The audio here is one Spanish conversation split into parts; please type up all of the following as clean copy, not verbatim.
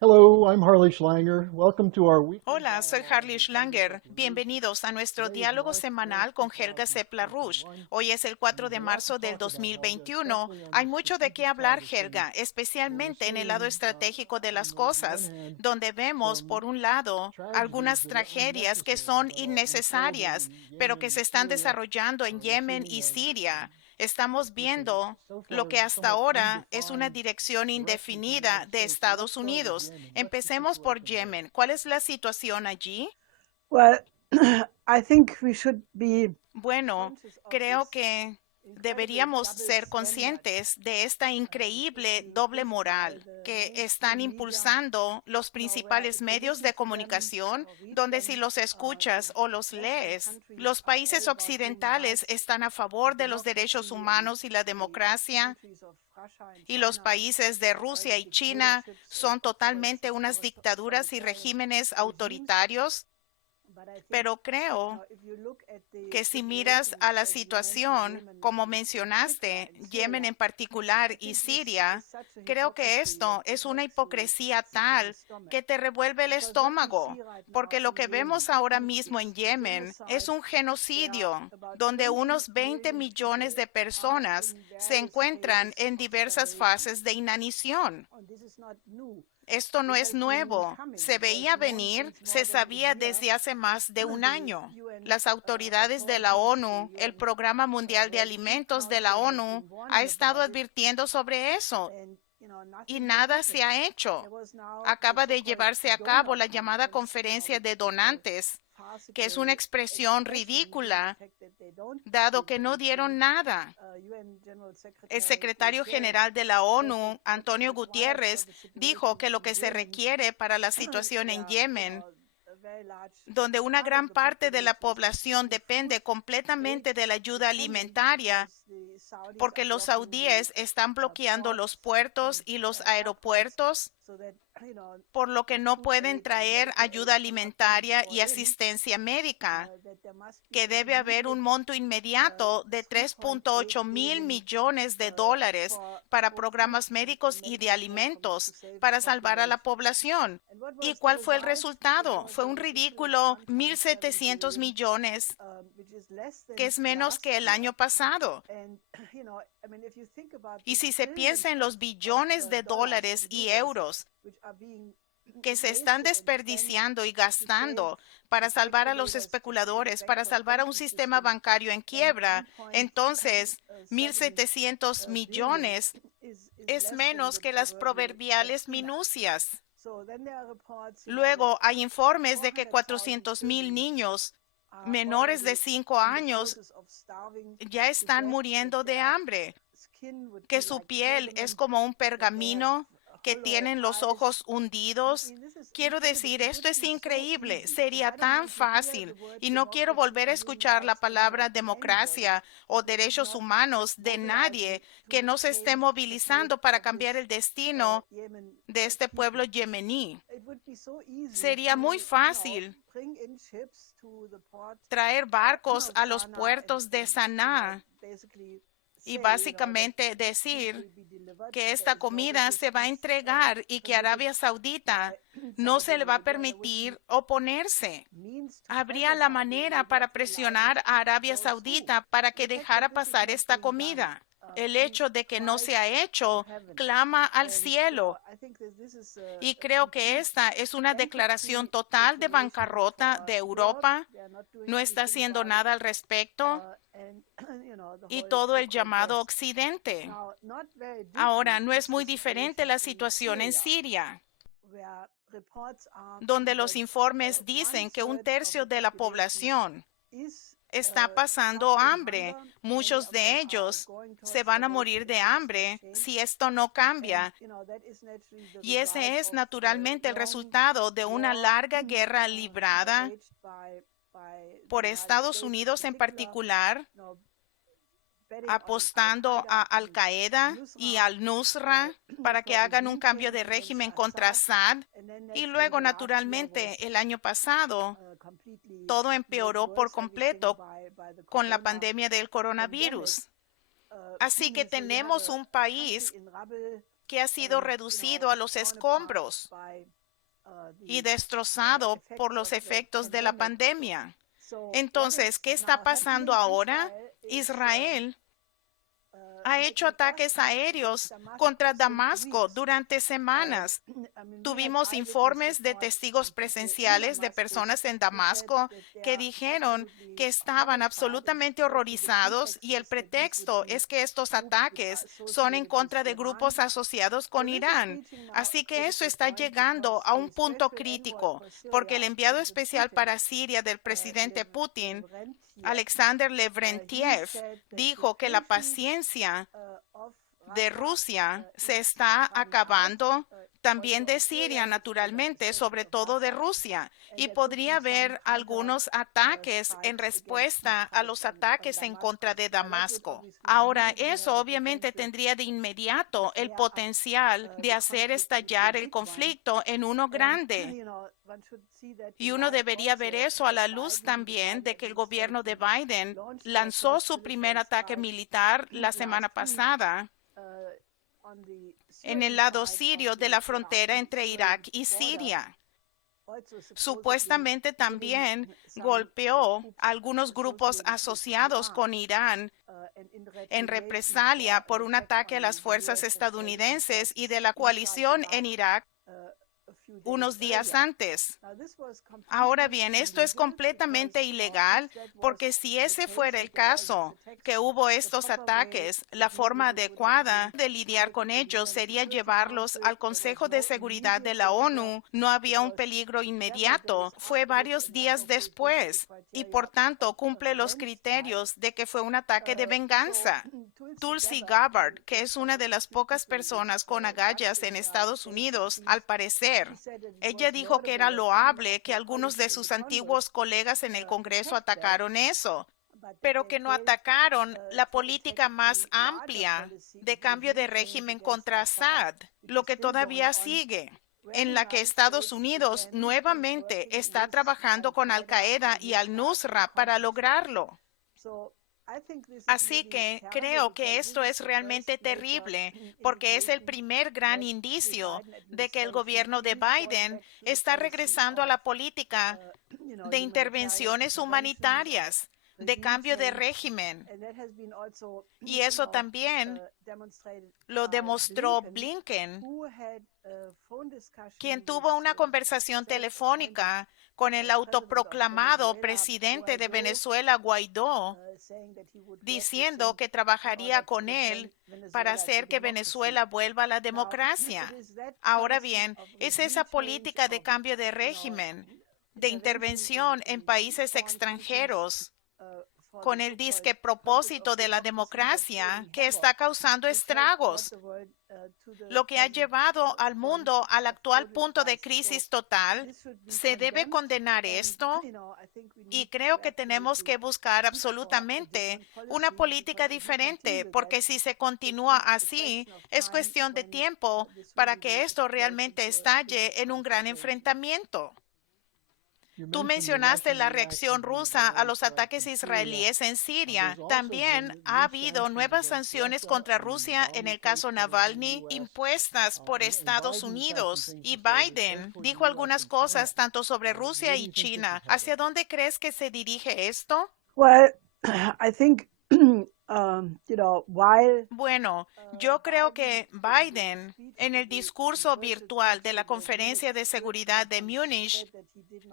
Hello, I'm Harley Schlanger. Welcome to our weekly Hola, soy dialogue Harley with Schlanger. Helga Sepler-Rouge. Bienvenidos a nuestro Today is diálogo March 4th, semanal con Helga Sepler-Rouge. 2021, Hoy es el and 4 there's de a lot to marzo del talk about, Helga, 2021. especially on Hay the mucho de qué strategic hablar, side of things, Helga, where we're especialmente en el lado seeing, estratégico de las on the one cosas, hand, donde vemos, some por un lado, tragedies algunas that are tragedias que unnecessary son but are unfolding innecesarias, in pero que Yemen se and están Syria. desarrollando en We're Yemen seeing, y Siria. Estamos let's say, viendo so lo far que hasta somewhat ahora es una undefined dirección direction from the indefinida United de States. So let's Estados start with Unidos. Yemen. What's the Empecemos por situation there? Yemen. ¿Cuál es la situación allí? Well, I think we should be Bueno, conscious of creo this que incredible deberíamos double ser standard. conscientes de esta If increíble you doble listen by moral the que están mainstream media, impulsando los where principales if you medios listen de to them comunicación, or read donde si them, los the escuchas o los Western lees, countries los are all países about human occidentales rights están a and favor de los derechos democracy, and humanos y la the democracia, countries of Russia and y los China países de are Rusia the y China dictatorships and son totalmente unas dictaduras y authoritarian regímenes regimes. autoritarios, But I think, pero creo if you look at the que si miras situation, a la as you mentioned, situación, Yemen como in particular, mencionaste, in Yemen Syria, en particular I y think this is Siria, such a creo que hypocrisy that esto it es una makes you hipocresía sick in the tal stomach. que te revuelve el Because what we estómago, see right now porque lo in que vemos Yemen ahora mismo is en a Yemen es genocide un where genocidio, about donde 20 unos 20 million millones people de are personas in se various encuentran phases en of diversas starvation. fases de inanición. And this is not new. Esto no This es has been nuevo, coming. se It was veía known venir, since more se than a sabía year. desde hace más de un The año. UN Las autoridades de la authorities, ONU, the el UN Programa Mundial de World Food Alimentos de la Council has ONU, been ha warning estado about it, advirtiendo sobre eso and y nothing has nada se happened. ha There hecho. was now the Acaba de so-called llevarse a cabo donor la llamada conference, conferencia which de is a donantes, que es una farcical expresión expression given the ridícula, fact that they don't dado give que no dieron anything. nada. UN General El Secretary secretario Guterres general de la said that ONU, what's Antonio required for Gutiérrez, the dijo situation que lo in que se Yemen, requiere para la situación en where Yemen, a very large donde una part of gran the parte de la population is población on food depende completamente de la ayuda dependent, alimentaria, because the Saudis porque are los blocking the saudíes están bloqueando los ports puertos and y los airports, aeropuertos, so that por lo que the no food pueden aid and traer medical aid ayuda cannot be alimentaria y poured in. asistencia médica, That there must be que an debe haber un immediate monto inmediato de 3.8 3.8 mil billion millones de dólares for para both food programas and médicos y de medical programs to alimentos save the para salvar a la population. población. And what ¿Y was the cuál fue el result? It resultado? was Fue a un ridiculous ridículo 1.7 1.700 billion, millones, which is less que than es menos last que el year. año pasado. And I mean, if you think about Y the si se piensa billions en of los billones de dollars dólares and y euros euros which are being que se están wasted and spent desperdiciando y to save gastando the para salvar a los speculators in the especuladores, para bankrupt salvar a un banking sistema system, bancario en then quiebra, entonces 1.7 1.700 billion millones is es less than menos the que las proverbial proverbiales peanut. minucias. So then there are reports, that Luego hay informes de que 400,000 400,000 children niños are menores de already 5 in the años process of starving ya to están death, that muriendo de their hambre, skin would que be su like piel es pergament, como un that they have pergamino, que hollow tienen los eyes. ojos I hundidos. mean, this is Quiero incredible. decir, It esto would es be so increíble, easy, and sería I don't tan want to hear fácil the word y no quiero democracy volver a and human escuchar la rights palabra anymore from anybody democracia o who is derechos not humanos de mobilizing nadie que to no se esté change the fate movilizando para of cambiar el this destino Yemen de este pueblo people. yemení. It would be so easy Sería muy to, fácil bring in ships to the port traer barcos of a los Sana puertos de and Saná basically y say, that básicamente this food decir will be delivered que and there esta is no comida se va a resistance entregar y que permitted Arabia Saudita by no Saudi se le va a Arabia. There would be permitir oponerse. means to Habría pressure la Saudi manera Arabia para to allow this presionar a to Arabia go through. Saudita para The que fact that dejara this is pasar not esta being done comida. El hecho de que no se cries ha to hecho heaven. clama al And cielo. I think that this is Y a creo que complete esta es una declaración bankruptcy total de situation bancarrota for de Europe. Europa. They are not doing No está anything haciendo about it. nada al respecto. And the Y whole todo el so-called llamado West. Occidente. Now, not very Ahora, different no es is the muy diferente situation la in situación en Syria, Siria, where reports are donde that los informes one dicen que un third of tercio the de la population población is está pasando suffering hambre. hunger. Many Muchos of de them are ellos going se towards van a starvation morir if de this is not hambre changed. si esto no And cambia. that is naturally the Y result ese es of naturalmente el long resultado de una war larga guerra librada waged by the por United Estados States in Unidos en particular, particular, betting on apostando a Al-Qaeda and Al-Qaeda y al-Nusra al-Nusra para que for hagan un regime cambio change de against régimen contra Assad. Assad. And then Y naturally luego, the last year naturalmente, was el año pasado, completely todo made empeoró por worse everything completo by the con la corona pandemia del pandemic. coronavirus. Así que So you have tenemos un a country país in rubble que ha sido reducido a los escombros y destrozado por los efectos de la pandemia. Entonces, ¿qué está pasando ahora? Israel ha hecho ataques aéreos contra Damasco durante semanas. Tuvimos informes de testigos presenciales de personas en Damasco que dijeron que estaban absolutamente horrorizados y el pretexto es que estos ataques son en contra de grupos asociados con Irán. Así que eso está llegando a un punto crítico, porque el enviado especial para Siria del presidente Putin, Alexander Lavrentiev, dijo que la paciencia de Rusia se está acabando, también de Siria, naturalmente, sobre todo de Rusia, y podría haber algunos ataques en respuesta a los ataques en contra de Damasco. Ahora, eso obviamente tendría de inmediato el potencial de hacer estallar el conflicto en uno grande. Y uno debería ver eso a la luz también de que el gobierno de Biden lanzó su primer ataque militar la semana pasada en el lado sirio de la frontera entre Irak y Siria. Supuestamente también golpeó a algunos grupos asociados con Irán en represalia por un ataque a las fuerzas estadounidenses y de la coalición en Irak unos días antes. Ahora bien, esto es completamente ilegal porque si ese fuera el caso, que hubo estos ataques, la forma adecuada de lidiar con ellos sería llevarlos al Consejo de Seguridad de la ONU. No había un peligro inmediato, fue varios días después y por tanto cumple los criterios de que fue un ataque de venganza. Tulsi Gabbard, que es una de las pocas personas con agallas en Estados Unidos, al parecer, ella dijo que era loable que algunos de sus antiguos colegas en el Congreso atacaron eso, pero que no atacaron la política más amplia de cambio de régimen contra Assad, lo que todavía sigue, en la que Estados Unidos nuevamente está trabajando con Al-Qaeda y Al-Nusra para lograrlo. Así que creo que esto es realmente terrible porque es el primer gran indicio de que el gobierno de Biden está regresando a la política de intervenciones humanitarias, de cambio de régimen. Y eso también lo demostró Blinken, quien tuvo una conversación telefónica con el autoproclamado presidente de Venezuela, Guaidó, diciendo que trabajaría con él para hacer que Venezuela vuelva a la democracia. Ahora bien, es esa política de cambio de régimen, de intervención en países extranjeros, con el disque propósito de la democracia que está causando estragos, lo que ha llevado al mundo al actual punto de crisis total. Se debe condenar esto y creo que tenemos que buscar absolutamente una política diferente, porque si se continúa así, es cuestión de tiempo para que esto realmente estalle en un gran enfrentamiento. Tú mencionaste la reacción rusa a los ataques israelíes en Siria. También ha habido nuevas sanciones contra Rusia en el caso Navalny impuestas por Estados Unidos. Y Biden dijo algunas cosas tanto sobre Rusia y China. ¿Hacia dónde crees que se dirige esto? Well, I think, Bueno, yo creo que Biden, en el discurso virtual de la Conferencia de Seguridad de Múnich,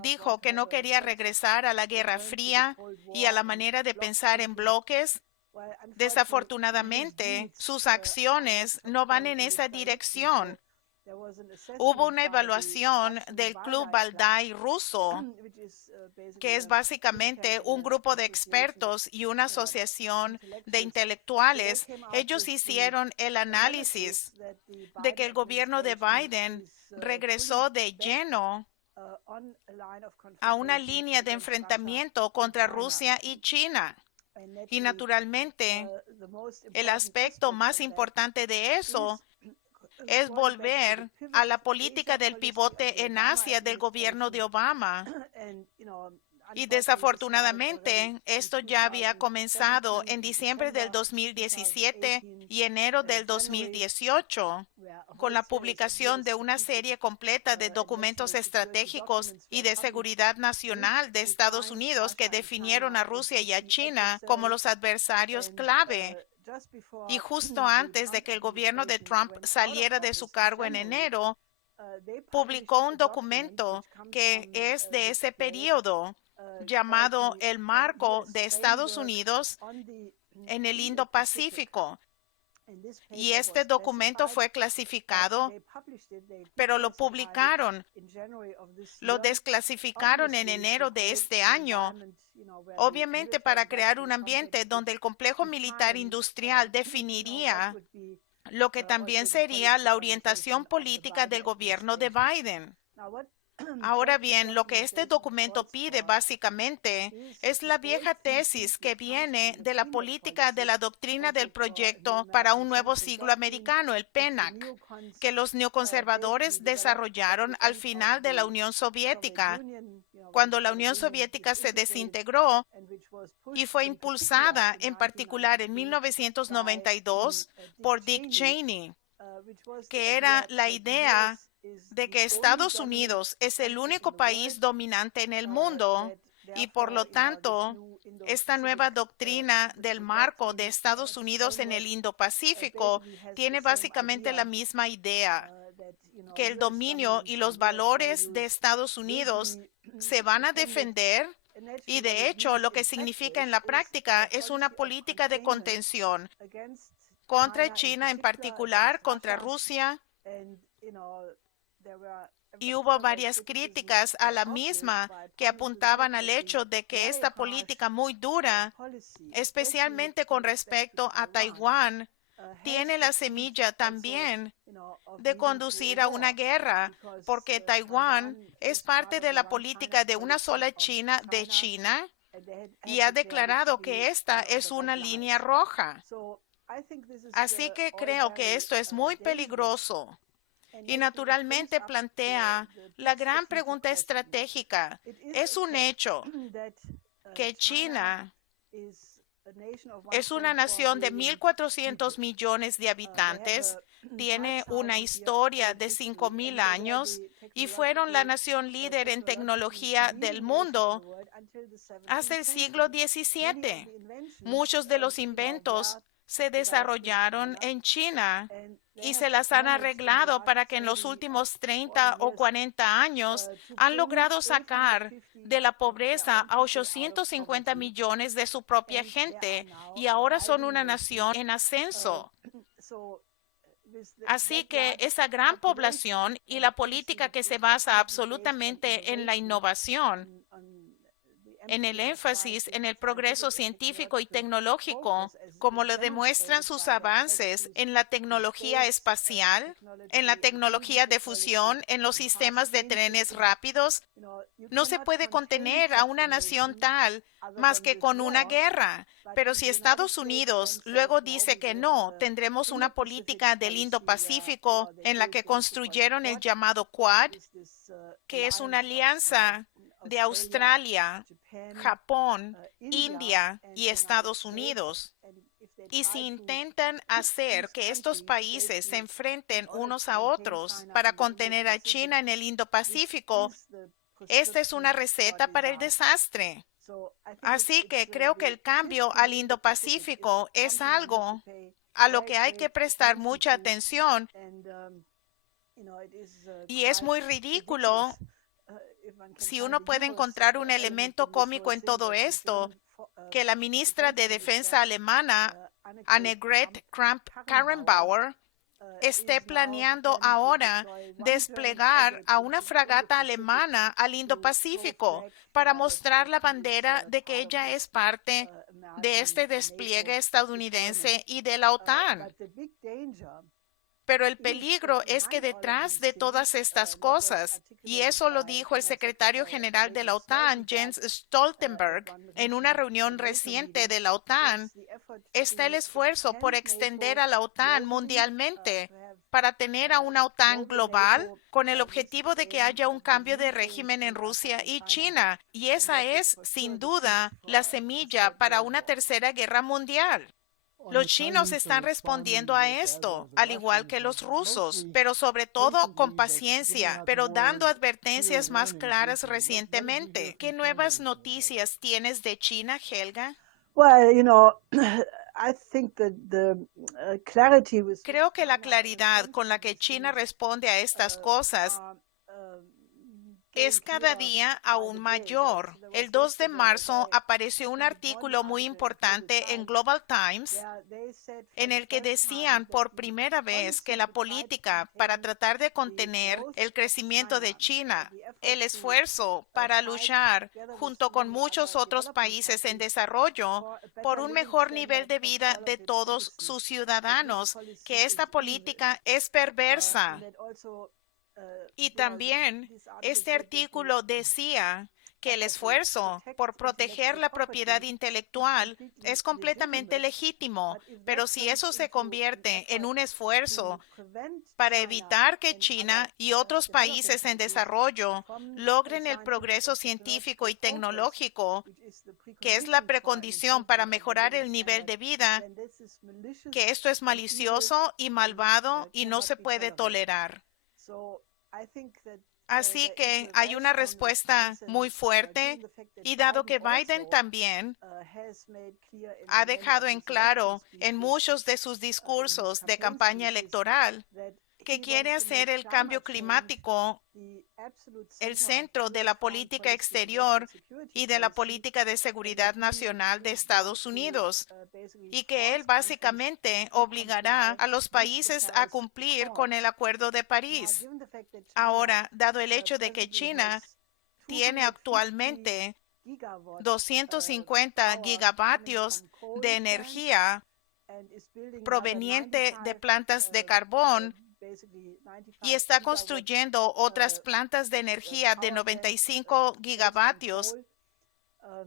dijo que no quería regresar a la Guerra Fría y a la manera de pensar en bloques. Desafortunadamente, sus acciones no van en esa dirección. Hubo una evaluación del Club Valdai ruso, que es básicamente un grupo de expertos y una asociación de intelectuales. Ellos hicieron el análisis de que el gobierno de Biden regresó de lleno a una línea de enfrentamiento contra Rusia y China. Y naturalmente, el aspecto más importante de eso es volver a la política del pivote en Asia del gobierno de Obama. Y desafortunadamente, esto ya había comenzado en diciembre del 2017 y enero del 2018, con la publicación de una serie completa de documentos estratégicos y de seguridad nacional de Estados Unidos que definieron a Rusia y a China como los adversarios clave. Y justo antes de que el gobierno de Trump saliera de su cargo en enero, publicó un documento que es de ese periodo, llamado el Marco de Estados Unidos en el Indo-Pacífico. Y este documento fue clasificado, pero lo publicaron, lo desclasificaron en enero de este año, obviamente para crear un ambiente donde el complejo militar industrial definiría lo que también sería la orientación política del gobierno de Biden. Ahora bien, lo que este documento pide básicamente es la vieja tesis que viene de la política de la doctrina del proyecto para un nuevo siglo americano, el PENAC, que los neoconservadores desarrollaron al final de la Unión Soviética, cuando la Unión Soviética se desintegró y fue impulsada en particular en 1992 por Dick Cheney, que era la idea de que Estados Unidos es el único país dominante en el mundo y por lo tanto esta nueva doctrina del marco de Estados Unidos en el Indo-Pacífico tiene básicamente la misma idea, que el dominio y los valores de Estados Unidos se van a defender y de hecho lo que significa en la práctica es una política de contención contra China en particular, contra Rusia. Y hubo varias críticas a la misma que apuntaban al hecho de que esta política muy dura, especialmente con respecto a Taiwán, tiene la semilla también de conducir a una guerra, porque Taiwán es parte de la política de una sola China de China y ha declarado que esta es una línea roja. Así que creo que esto es muy peligroso. Y naturalmente plantea la gran pregunta estratégica. Es un hecho que China es una nación de 1.400 millones de habitantes, tiene una historia de 5,000 años y fueron la nación líder en tecnología del mundo hasta el siglo XVII. Muchos de los inventos se desarrollaron en China y se las han arreglado para que en los últimos 30 o 40 años han logrado sacar de la pobreza a 850 millones de su propia gente y ahora son una nación en ascenso. Así que esa gran población y la política que se basa absolutamente en la innovación, en el énfasis en el progreso científico y tecnológico, como lo demuestran sus avances en la tecnología espacial, en la tecnología de fusión, en los sistemas de trenes rápidos, no se puede contener a una nación tal más que con una guerra. Pero si Estados Unidos luego dice que no, tendremos una política del Indo-Pacífico en la que construyeron el llamado Quad, que es una alianza de Australia, Japón, India y Estados Unidos. Y si intentan hacer que estos países se enfrenten unos a otros para contener a China en el Indo-Pacífico, esta es una receta para el desastre. Así que creo que el cambio al Indo-Pacífico es algo a lo que hay que prestar mucha atención y es muy ridículo. Si uno puede encontrar un elemento cómico en todo esto, que la ministra de Defensa alemana, Annegret Kramp-Karrenbauer, esté planeando ahora desplegar a una fragata alemana al Indo-Pacífico para mostrar la bandera de que ella es parte de este despliegue estadounidense y de la OTAN. Pero el peligro es que detrás de todas estas cosas, y eso lo dijo el secretario general de la OTAN, Jens Stoltenberg, en una reunión reciente de la OTAN, está el esfuerzo por extender a la OTAN mundialmente para tener a una OTAN global con el objetivo de que haya un cambio de régimen en Rusia y China. Y esa es, sin duda, la semilla para una tercera guerra mundial. Los chinos están respondiendo a esto, al igual que los rusos, pero sobre todo con paciencia, pero dando advertencias más claras recientemente. ¿Qué nuevas noticias tienes de China, Helga? Well, I think that the clarity with Creo que la claridad con la que China responde a estas cosas es cada día aún mayor. El 2 de marzo apareció un artículo muy importante en Global Times en el que decían por primera vez que la política para tratar de contener el crecimiento de China, el esfuerzo para luchar junto con muchos otros países en desarrollo por un mejor nivel de vida de todos sus ciudadanos, que esta política es perversa. Y también este artículo decía que el esfuerzo por proteger la propiedad intelectual es completamente legítimo, pero si eso se convierte en un esfuerzo para evitar que China y otros países en desarrollo logren el progreso científico y tecnológico, que es la precondición para mejorar el nivel de vida, que esto es malicioso y malvado y no se puede tolerar. Así que hay una respuesta muy fuerte y dado que Biden también ha dejado en claro en muchos de sus discursos de campaña electoral que quiere hacer el cambio climático el centro de la política exterior y de la política de seguridad nacional de Estados Unidos, y que él básicamente obligará a los países a cumplir con el Acuerdo de París. Ahora, dado el hecho de que China tiene actualmente 250 gigavatios de energía proveniente de plantas de carbón, y está construyendo otras plantas de energía de 95 gigavatios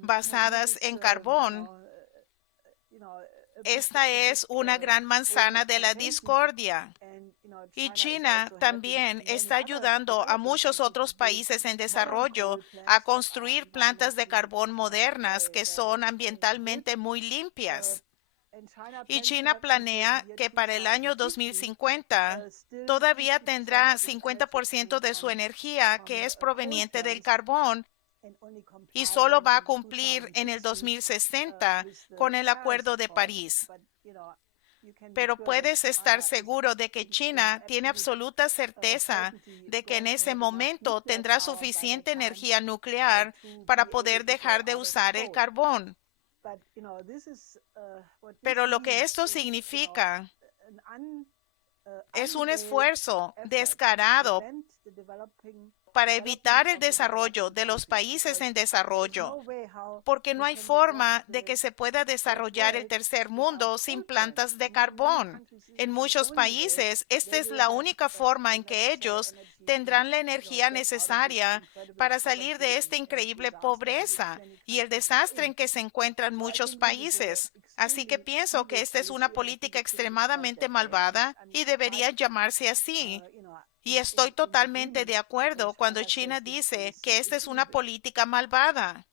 basadas en carbón. Esta es una gran manzana de la discordia. Y China también está ayudando a muchos otros países en desarrollo a construir plantas de carbón modernas que son ambientalmente muy limpias. Y China planea que para el año 2050 todavía tendrá 50% de su energía que es proveniente del carbón y solo va a cumplir en el 2060 con el Acuerdo de París. Pero puedes estar seguro de que China tiene absoluta certeza de que en ese momento tendrá suficiente energía nuclear para poder dejar de usar el carbón. Pero lo que esto significa es un esfuerzo descarado para evitar el desarrollo de los países en desarrollo, porque no hay forma de que se pueda desarrollar el tercer mundo sin plantas de carbón. En muchos países, esta es la única forma en que ellos tendrán la energía necesaria para salir de esta increíble pobreza y el desastre en que se encuentran muchos países. Así que pienso que esta es una política extremadamente malvada y debería llamarse así. Y estoy totalmente de acuerdo cuando China dice que esta es una política malvada.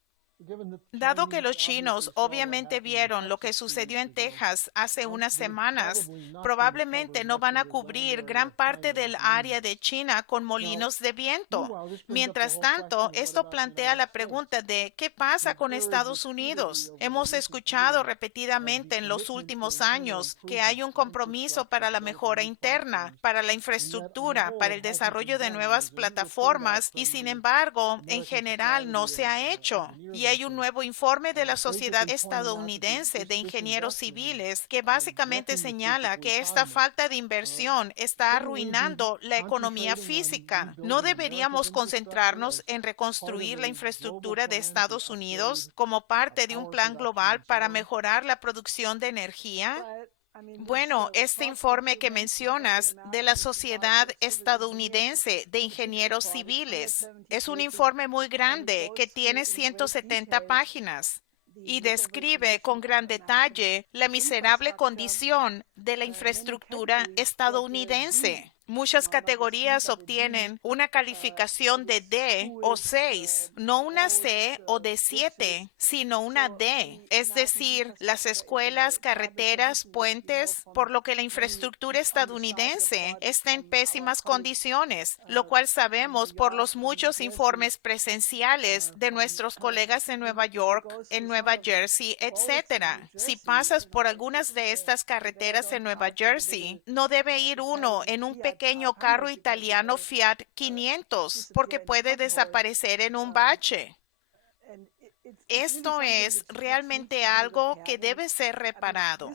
Dado que los chinos obviamente vieron lo que sucedió en Texas hace unas semanas, probablemente no van a cubrir gran parte del área de China con molinos de viento. Mientras tanto, esto plantea la pregunta de ¿qué pasa con Estados Unidos? Hemos escuchado repetidamente en los últimos años que hay un compromiso para la mejora interna, para la infraestructura, para el desarrollo de nuevas plataformas y, sin embargo, en general no se ha hecho. Y hay un nuevo informe de la Sociedad Estadounidense de Ingenieros Civiles que básicamente señala que esta falta de inversión está arruinando la economía física. ¿No deberíamos concentrarnos en reconstruir la infraestructura de Estados Unidos como parte de un plan global para mejorar la producción de energía? Bueno, este informe que mencionas de la Sociedad Estadounidense de Ingenieros Civiles es un informe muy grande que tiene 170 páginas. y describe con gran detalle la miserable condición de la infraestructura estadounidense. Muchas categorías obtienen una calificación de D o 6, no una C o de 7, sino una D, es decir, las escuelas, carreteras, puentes, por lo que la infraestructura estadounidense está en pésimas condiciones, lo cual sabemos por los muchos informes presenciales de nuestros colegas en Nueva York, en Nueva Jersey, etc. Si pasas por algunas de estas carreteras en Nueva Jersey, no debe ir uno en un pequeño carro italiano Fiat 500 porque puede desaparecer en un bache. Esto es realmente algo que debe ser reparado.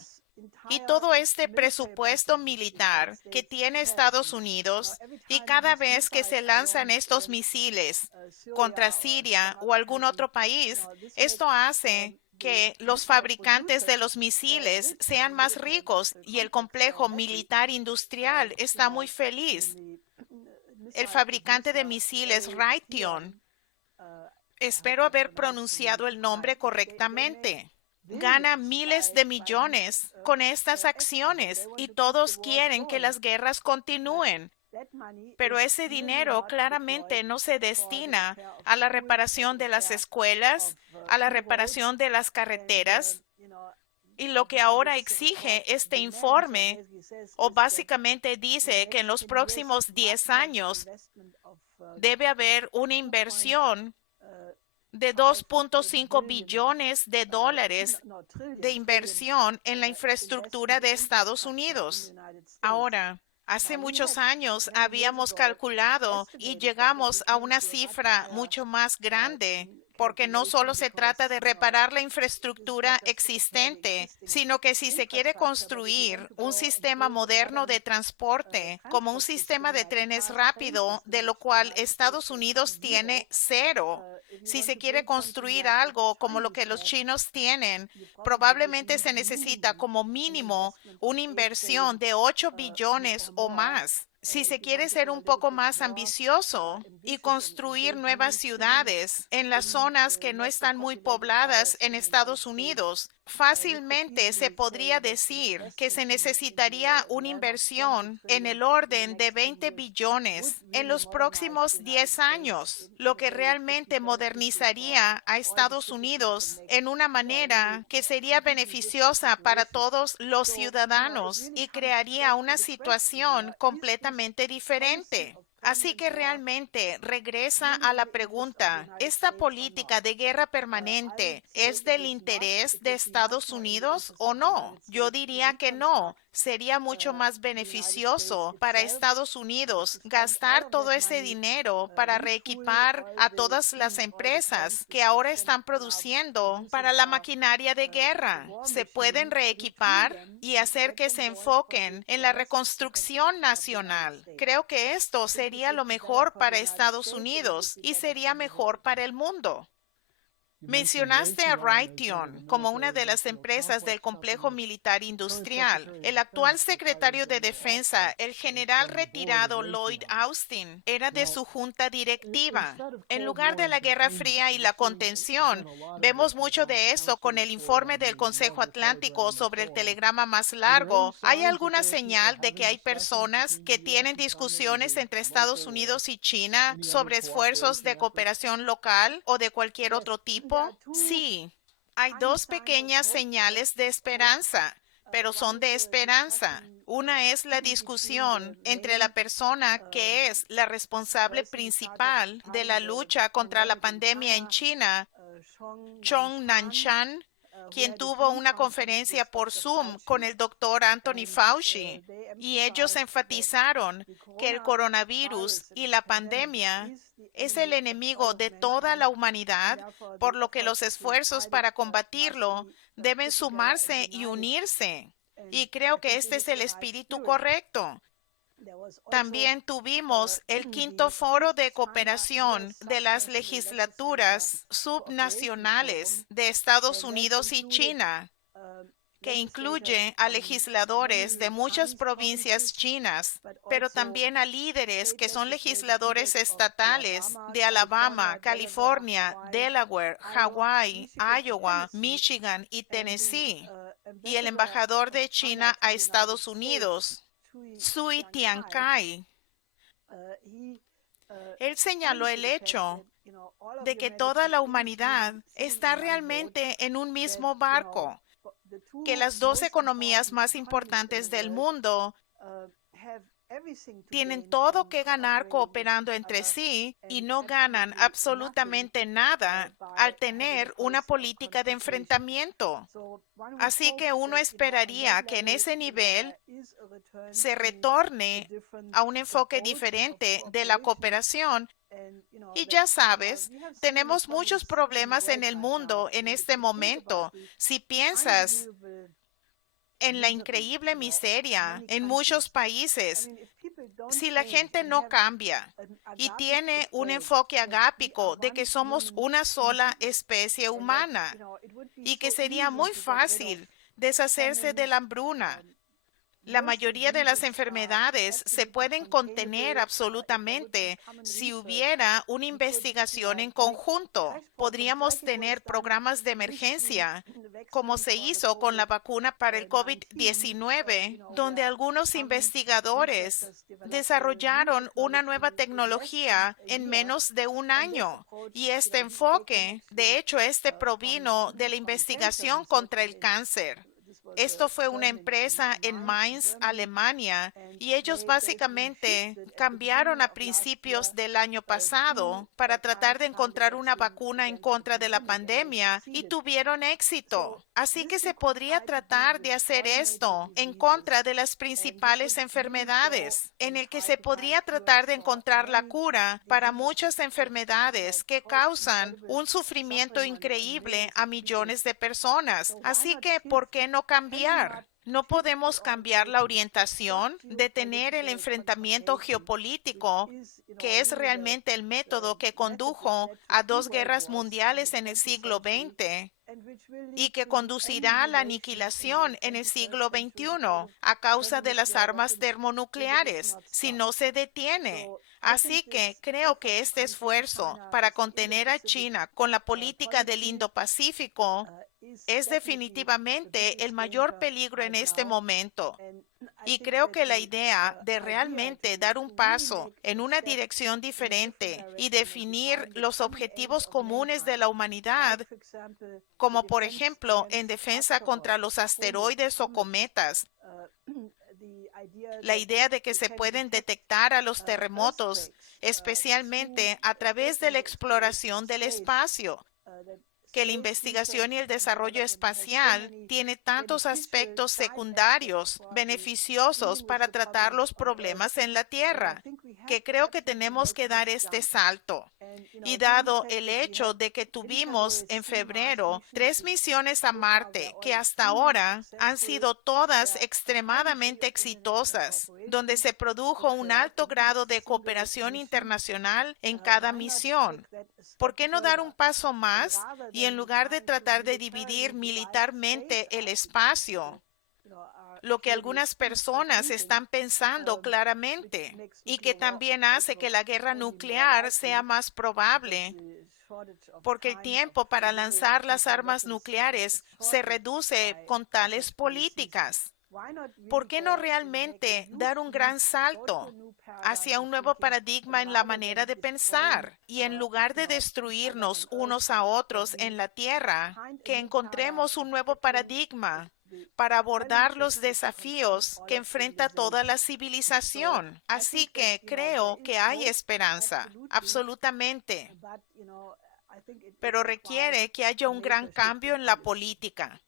Y todo este presupuesto militar que tiene Estados Unidos, y cada vez que se lanzan estos misiles contra Siria o algún otro país, esto hace que los fabricantes de los misiles sean más ricos y el complejo militar industrial está muy feliz. El fabricante de misiles Raytheon, espero haber pronunciado el nombre correctamente, gana miles de millones con estas acciones y todos quieren que las guerras continúen. Pero ese dinero claramente no se destina a la reparación de las escuelas, a la reparación de las carreteras. Y lo que ahora exige este informe, o básicamente dice que en los próximos 10 años debe haber una inversión de 2.5 billones de dólares de inversión en la infraestructura de Estados Unidos. Ahora, hace muchos años habíamos calculado y llegamos a una cifra mucho más grande, porque no solo se trata de reparar la infraestructura existente, sino que si se quiere construir un sistema moderno de transporte, como un sistema de trenes rápido, de lo cual Estados Unidos tiene cero, si se quiere construir algo como lo que los chinos tienen, probablemente se necesita como mínimo una inversión de 8 billones o más. Si se quiere ser un poco más ambicioso y construir nuevas ciudades en las zonas que no están muy pobladas en Estados Unidos, fácilmente se podría decir que se necesitaría una inversión en el orden de 20 billones en los próximos 10 años, lo que realmente modernizaría a Estados Unidos en una manera que sería beneficiosa para todos los ciudadanos y crearía una situación completamente diferente. Así que realmente regresa a la pregunta, ¿esta política de guerra permanente es del interés de Estados Unidos o no? Yo diría que no. Sería mucho más beneficioso para Estados Unidos gastar todo ese dinero para reequipar a todas las empresas que ahora están produciendo para la maquinaria de guerra. Se pueden reequipar y hacer que se enfoquen en la reconstrucción nacional. Creo que esto sería lo mejor para Estados Unidos y sería mejor para el mundo. Mencionaste a Raytheon como una de las empresas del complejo militar industrial. El actual secretario de Defensa, el general retirado Lloyd Austin, era de su junta directiva. En lugar de la Guerra Fría y la contención, vemos mucho de eso con el informe del Consejo Atlántico sobre el telegrama más largo. ¿Hay alguna señal de que hay personas que tienen discusiones entre Estados Unidos y China sobre esfuerzos de cooperación local o de cualquier otro tipo? Sí, hay dos pequeñas señales de esperanza, pero son de esperanza. Una es la discusión entre la persona que es la responsable principal de la lucha contra la pandemia en China, Zhong Nanshan, quien tuvo una conferencia por Zoom con el doctor Anthony Fauci, y ellos enfatizaron que el coronavirus y la pandemia es el enemigo de toda la humanidad, por lo que los esfuerzos para combatirlo deben sumarse y unirse. Y creo que este es el espíritu correcto. También tuvimos el quinto foro de cooperación de las legislaturas subnacionales de Estados Unidos y China. que incluye a legisladores de muchas provincias chinas, pero también a líderes que son legisladores estatales de Alabama, California, Delaware, Hawái, Iowa, Michigan y Tennessee, y el embajador de China a Estados Unidos, Sui Tiankai. Él señaló el hecho de que toda la humanidad está realmente en un mismo barco, que las dos economías más importantes del mundo tienen todo que ganar cooperando entre sí y no ganan absolutamente nada al tener una política de enfrentamiento. Así que uno esperaría que en ese nivel se retorne a un enfoque diferente de la cooperación. Y ya sabes, tenemos muchos problemas en el mundo en este momento. Si piensas en la increíble miseria en muchos países, si la gente no cambia y tiene un enfoque agápico de que somos una sola especie humana y que sería muy fácil deshacerse de la hambruna. La mayoría de las enfermedades se pueden contener absolutamente si hubiera una investigación en conjunto. Podríamos tener programas de emergencia, como se hizo con la vacuna para el COVID-19, donde algunos investigadores desarrollaron una nueva tecnología en menos de un año. Y este enfoque, de hecho, provino de la investigación contra el cáncer. Esto fue una empresa en Mainz, Alemania, y ellos básicamente cambiaron a principios del año pasado para tratar de encontrar una vacuna en contra de la pandemia y tuvieron éxito. Así que se podría tratar de hacer esto en contra de las principales enfermedades, en el que se podría tratar de encontrar la cura para muchas enfermedades que causan un sufrimiento increíble a millones de personas. Así que, ¿por qué no cambiar? No podemos cambiar la orientación, detener el enfrentamiento geopolítico, que es realmente el método que condujo a 2 guerras mundiales en el siglo XX y que conducirá a la aniquilación en el siglo XXI a causa de las armas termonucleares, si no se detiene. Así que creo que este esfuerzo para contener a China con la política del Indo-Pacífico es definitivamente el mayor peligro en este momento. Y creo que la idea de realmente dar un paso en una dirección diferente y definir los objetivos comunes de la humanidad, como por ejemplo en defensa contra los asteroides o cometas, la idea de que se pueden detectar a los terremotos, especialmente a través de la exploración del espacio, que la investigación y el desarrollo espacial tiene tantos aspectos secundarios beneficiosos para tratar los problemas en la Tierra, que creo que tenemos que dar este salto. Y dado el hecho de que tuvimos en febrero 3 misiones a Marte, que hasta ahora han sido todas extremadamente exitosas, donde se produjo un alto grado de cooperación internacional en cada misión, ¿por qué no dar un paso más y en lugar de tratar de dividir militarmente el espacio, lo que algunas personas están pensando claramente y que también hace que la guerra nuclear sea más probable, porque el tiempo para lanzar las armas nucleares se reduce con tales políticas? ¿Por qué no realmente dar un gran salto hacia un nuevo paradigma en la manera de pensar? Y en lugar de destruirnos unos a otros en la Tierra, que encontremos un nuevo paradigma para abordar los desafíos que enfrenta toda la civilización. Así que creo que hay esperanza, absolutamente. Pero requiere que haya un gran cambio en la política.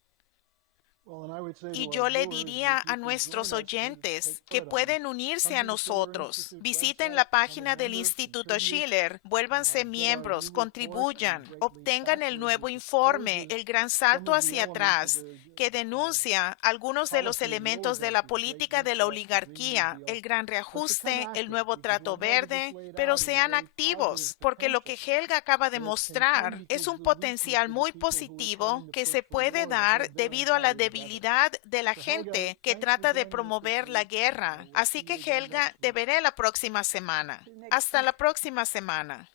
Y yo le diría a nuestros oyentes que pueden unirse a nosotros. Visiten la página del Instituto Schiller, vuélvanse miembros, contribuyan, obtengan el nuevo informe, El Gran Salto hacia atrás, que denuncia algunos de los elementos de la política de la oligarquía, el gran reajuste, el nuevo trato verde, pero sean activos, porque lo que Helga acaba de mostrar es un potencial muy positivo que se puede dar debido a la debilidad culpabilidad de la gente que trata de promover la guerra. Así que, Helga, te veré la próxima semana. Hasta la próxima semana.